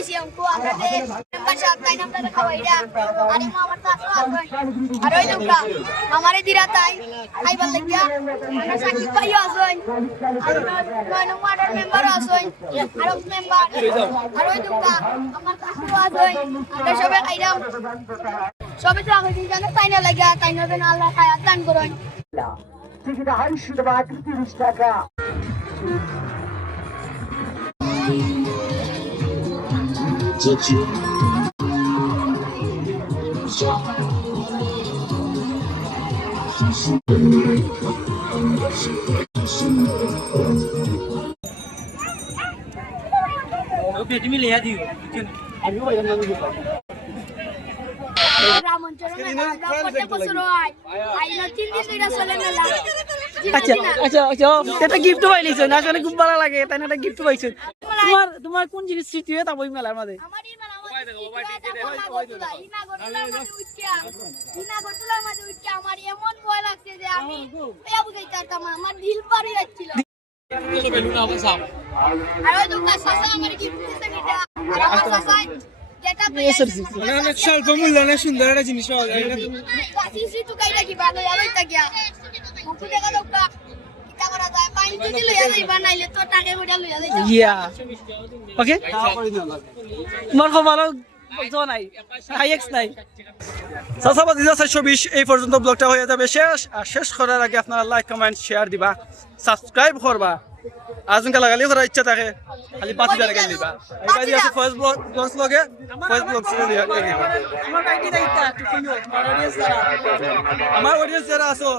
আইছি আমকো আমরা যে মেম্বার সাহেব তাই নাম দাদা খাওয়াইরা আরে মা আমার কাছে আসবে আর ওই দুকা আমারে দিরা তাই আইবার লাগিয়া আমরা সাকিব ভাই আসুন আর নয় নম্বর মেম্বার আসুন আর মেম্বার আর ওই দুকা আমার কাছে আসুন আমরা সবাই খাইরাম সবাই তো আগে দিন তাই না লাগিয়া তাই না যেন আল্লাহ খায়াত দান করুন টিকিট 250 টাকা 30 টাকা पेट में ले दियो আচ্ছা আচ্ছা আচ্ছা এটা গিফট পাইলিছো না আসলে খুব ভালো লাগে তাই না এটা গিফট পাইছো তোমার তোমার কোন জিনিস স্মৃতি হয় তা বই মেলার মধ্যে আমার এমন ভয় লাগছে যে আমি বুঝাইতে পারতাম আমার দিল পারে যাচ্ছিল আর ওই দোকান সাসা আমার গিফট দিতে গিটা আর আমার সাসা যেটা অনেক স্বল্প মূল্য অনেক সুন্দর একটা জিনিস পাওয়া যায় এটা কাশি তো কাইরা কি ভালো হইতা গিয়া মুখে দেখা দোকা কিটা করা যায় পাইন যদি লইয়া যাইবা নাইলে তো টাকা কইরা লইয়া যাইতা ইয়া ওকে তোমার খুব ভালো নাই হাইএক্স নাই সাসাবাদি 420 এই পর্যন্ত ব্লগটা হয়ে যাবে শেষ আর শেষ করার আগে আপনারা লাইক কমেন্ট শেয়ার দিবা সাবস্ক্রাইব করবা আজকে লাগালি করার ইচ্ছা থাকে খালি 5000 টাকা দিবা এবার দিয়ে আছে ফেসবুক ব্লগে ফেসবুক ছেড়ে দিবা আমার আইডি দাইতা একটু কইও আমার অডিয়েন্স যারা আছো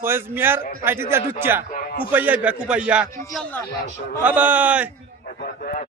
ফয়েজ মিয়ার আইডি দিয়া ঢুকিয়া কুপাইয়া ইনশাআল্লাহ বাই বাই